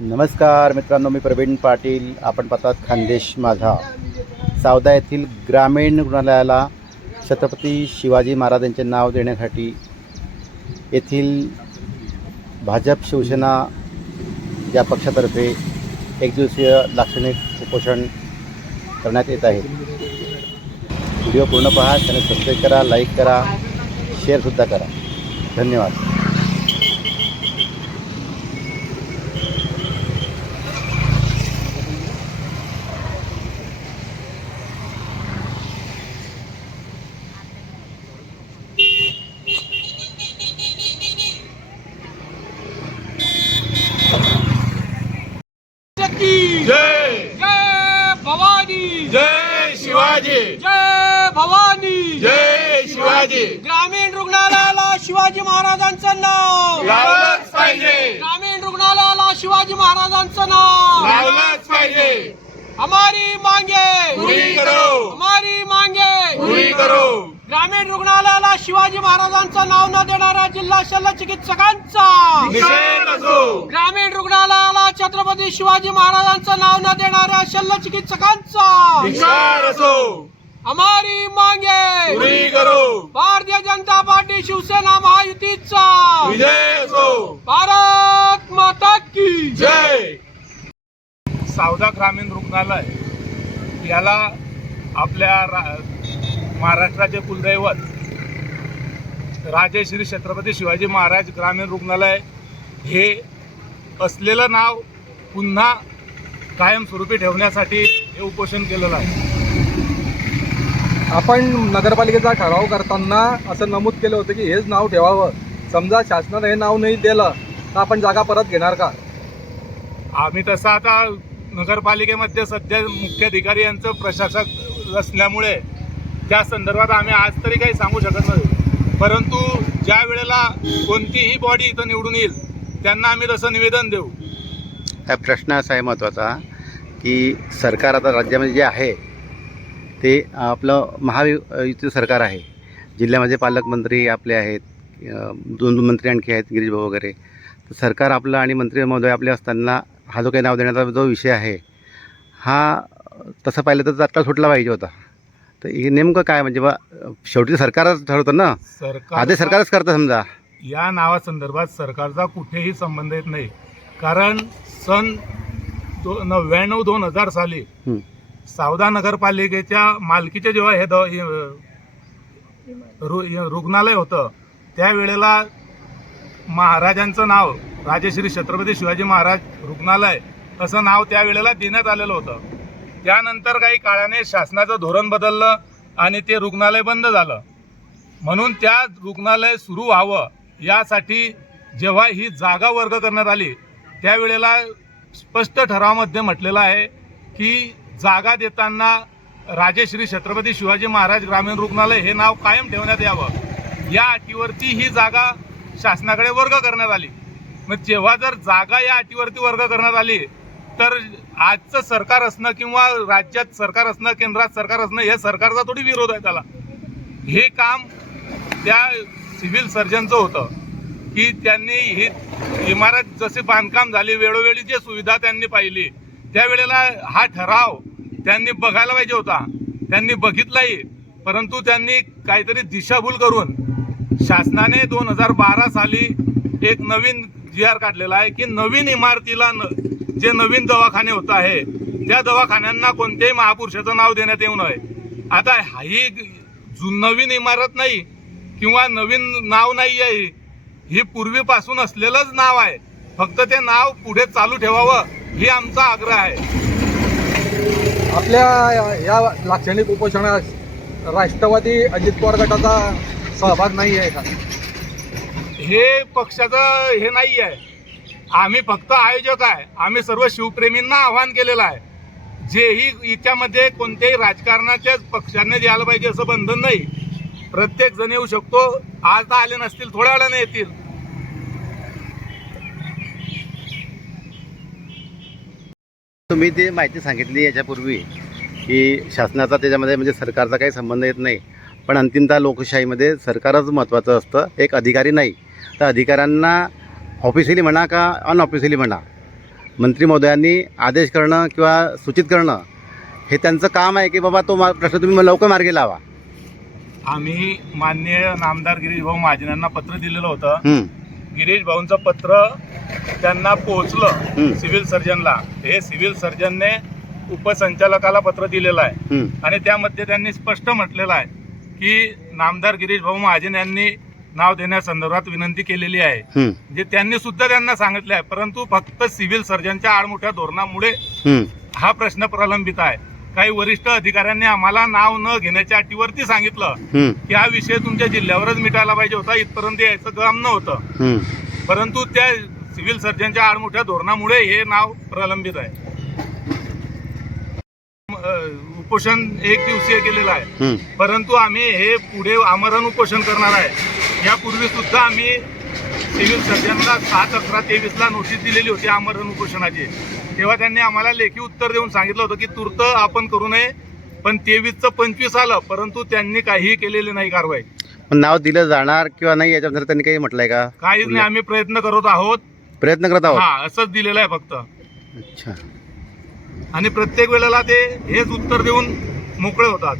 नमस्कार मित्रांनो मी प्रवीण पाटील. आपण पाहतात खानदेश माझा. सावदा येथील ग्रामीण रुग्णालयाला छत्रपती शिवाजी महाराजांचे नाव देण्यासाठी येथील भाजप शिवसेना या पक्षातर्फे एक दिवसीय लाक्षणिक उपोषण करण्यात येत आहे. व्हिडिओ पूर्ण पहा त्याने सबस्क्राईब करा लाईक करा शेअरसुद्धा करा. धन्यवाद की जय जय भवानी जय शिवाजी. जय भवानी. जय शिवाजी. ग्रामीण रुग्णालयाला शिवाजी महाराजांचं नाव. लावलंच पाहिजे. ग्रामीण रुग्णालयाला शिवाजी महाराजांचं नाव. लावलंच पाहिजे. हमारी मांगे. पुरी करो. हमारी मांगे. पुरी करो. ग्रामीण रुग्णालयाला शिवाजी महाराजांचं नाव न देणाऱ्या जिल्हा शल्य चिकित्सकांचा. निषेध असो. ग्रामीण रुग्णालयाला छत्रपती शिवाजी महाराजांचं नाव न देणाऱ्या शल्य चिकित्सकांचा धिक्कार असो. हमारी मांगे. पुरी करो. भारतीय जनता पार्टी शिवसेना महायुतीचा. विजय असो. भारत माता की जय. सावदा ग्रामीण रुग्णालय याला आपल्या रा- महाराष्ट्राचे कुलदैवत राजे श्री छत्रपती शिवाजी महाराज ग्रामीण रुग्णालय हे असलेलं नाव पुन्हा कायमस्वरूपी ठेवण्यासाठी हे उपोषण केलेलं आहे. आपण नगरपालिकेचा ठराव करताना असं नमूद केलं होतं की हेच नाव ठेवावं. समजा शासनानं हे नाव नाही दिलं तर आपण जागा परत घेणार का? आम्ही तसं आता नगरपालिकेमध्ये सध्या मुख्याधिकारी यांचं प्रशासक असल्यामुळे त्या संदर्भात आम्ही आज तरी काही सांगू शकत नाही. परंतु ज्या वेळेला कोणतीही बॉडी इथं निवडून येईल त्यांना आम्ही तसं निवेदन देऊ. हा प्रश्न असा आहे महत्त्वाचा की सरकार आता राज्यामध्ये जे आहे ते आपलं महायुतीचं सरकार आहे. जिल्ह्यामध्ये पालकमंत्री आपले आहेत दोन दोन मंत्री आणखी आहेत गिरीशभाऊ वगैरे. तर सरकार आपलं आणि मंत्री महोदय आपले असताना हा जो काही नाव देण्याचा जो विषय आहे हा तसं पाहिलं तर तात्काळ सुटला पाहिजे होता. तर हे नेमकं काय म्हणजे बा शेवटी सरकारच ठरवतं ना? सरकार आधी सरकारच करतं समजा. या नावासंदर्भात सरकारचा कुठेही संबंध येत नाही. कारण सन दो नव्याण्णव दोन हजार साली. सावदा नगरपालिकेच्या मालकीचे जेव्हा हे द रु- हे रुग्णालय होतं त्यावेळेला महाराजांचं नाव राजश्री छत्रपती शिवाजी महाराज रुग्णालय असं नाव त्यावेळेला देण्यात आलेलं होतं त्यानंतर काही काळाने शासनाचं धोरण बदललं आणि ते रुग्णालय बंद झालं म्हणून त्या रुग्णालय सुरू व्हावं यासाठी जेव्हा ही जागा वर्ग करण्यात आली त्यावेळेला स्पष्ट ठरावामध्ये म्हटलेलं आहे की जागा देताना राजेश्री छत्रपती शिवाजी महाराज ग्रामीण रुग्णालय हे नाव कायम ठेवण्यात यावं. या अटीवरती ही जागा शासनाकडे वर्ग करण्यात आली. मग जेव्हा जर जागा या अटीवरती वर्ग करण्यात आली तर आजचं सरकार असणं किंवा राज्यात सरकार असणं केंद्रात सरकार असणं हे सरकारचा थोडी विरोध आहे त्याला. हे काम त्या सिव्हिल सर्जनचं होतं. की त्यांनी ही इमारत जसे बांधकाम झाले वेळोवेळी जे सुविधा त्यांनी पाहिली त्यावेळेला हा ठराव त्यांनी बघायला पाहिजे होता. त्यांनी बघितलाही परंतु त्यांनी काहीतरी दिशाभूल करून शासनाने दोन हजार बारा साली एक नवीन जी आर काढलेला आहे की नवीन इमारतीला न जे नवीन दवाखाने होत आहे त्या दवाखान्यांना कोणत्याही महापुरुषाचं नाव देण्यात येऊ नये. आता ही जु- नवीन इमारत नाही किंवा नवीन नाव नाही आहे ही. पूर्वीपासून असलेलंच नाव आहे. फक्त ते नाव पुढे चालू ठेवावं ही आमचा आग्रह आहे. आपल्या या लाक्षणिक उपोषणात राष्ट्रवादी अजित पवार गटाचा सहभाग नाही आहे का? हे पक्षाचं हे नाही आहे. आम्ही फक्त आयोजक आहे. आम्ही सर्व शिवप्रेमींना आव्हान केलेलं आहे. जेही हिच्यामध्ये कोणत्याही राजकारणाच्या पक्षाने द्यायला पाहिजे असं बंधन नाही. प्रत्येक जण येऊ शकतो. आज तर आले नसतील थोड्या वेळाने येतील. तुम्ही ती माहिती सांगितली याच्यापूर्वी की शासनाचा त्याच्यामध्ये म्हणजे सरकारचा काही संबंध येत नाही. पण अंतिमतः लोकशाहीमध्ये सरकारच महत्त्वाचं असतं. एक अधिकारी नाही. तर अधिकाऱ्यांना ऑफिशियली म्हणा का अनऑफिशियली म्हणा मंत्री महोदयांनी आदेश करणं किंवा सूचित करणं हे त्यांचं काम आहे की बाबा तो मा- प्रश्न तुम्ही लवकर मार्गी लावा. आम्ही माननीय नामदार गिरीश भाऊ महाजन यांना पत्र दिलेलं होतं. गिरीश भाऊंचं पत्र त्यांना पोहोचलं. सिव्हिल सर्जनला. हे सिव्हिल सर्जनने उपसंचालकाला पत्र दिलेलं आहे. आणि त्यामध्ये त्यांनी स्पष्ट म्हटलेलं आहे की नामदार गिरीश भाऊ महाजन यांनी नाव देण्यासंदर्भात विनंती केलेली आहे. जे त्यांनी सुद्धा त्यांना सांगितले आहे. परंतु फक्त सिव्हिल सर्जनच्या आडमोठ्या धोरणामुळे हं, हा प्रश्न प्रलंबित आहे. काही वरिष्ठ अधिकाऱ्यांनी आम्हाला नाव न घेण्याच्या अटीवरती सांगितलं. की हा विषय तुमच्या जिल्ह्यावरच मिटायला पाहिजे होता इथपर्यंत यायचं काम नव्हतं. परंतु त्या सिव्हिल सर्जनच्या आडमोठ्या धोरणामुळे हे नाव प्रलंबित आहे. उपोषण एक दिवसीय केलेलं आहे. परंतु आम्ही हे पुढे आमरण उपोषण करणार आहे. यापूर्वी सुद्धा आम्ही सिव्हिल सर्जनला सात अकरा तेवीसला नोटीस दिलेली होती आमरण उपोषणाची तेव्हा त्यांनी आम्हाला लेखी उत्तर देऊन सांगितलं होतं की तूर्त आपण करू नये पण तेवीसचं पंचवीस आलं परंतु त्यांनी काहीही केलेली नाही कारवाई. पण नाव दिलं जाणार किंवा नाही याच्याबद्दल त्यांनी काही म्हटलंय का? काहीच नाही आम्ही प्रयत्न करत आहोत. प्रयत्न करत आहोत? हा असंच दिलेलं आहे फक्त. अच्छा. आणि प्रत्येक वेळेला ते हेच उत्तर देऊन मोकळे होतात.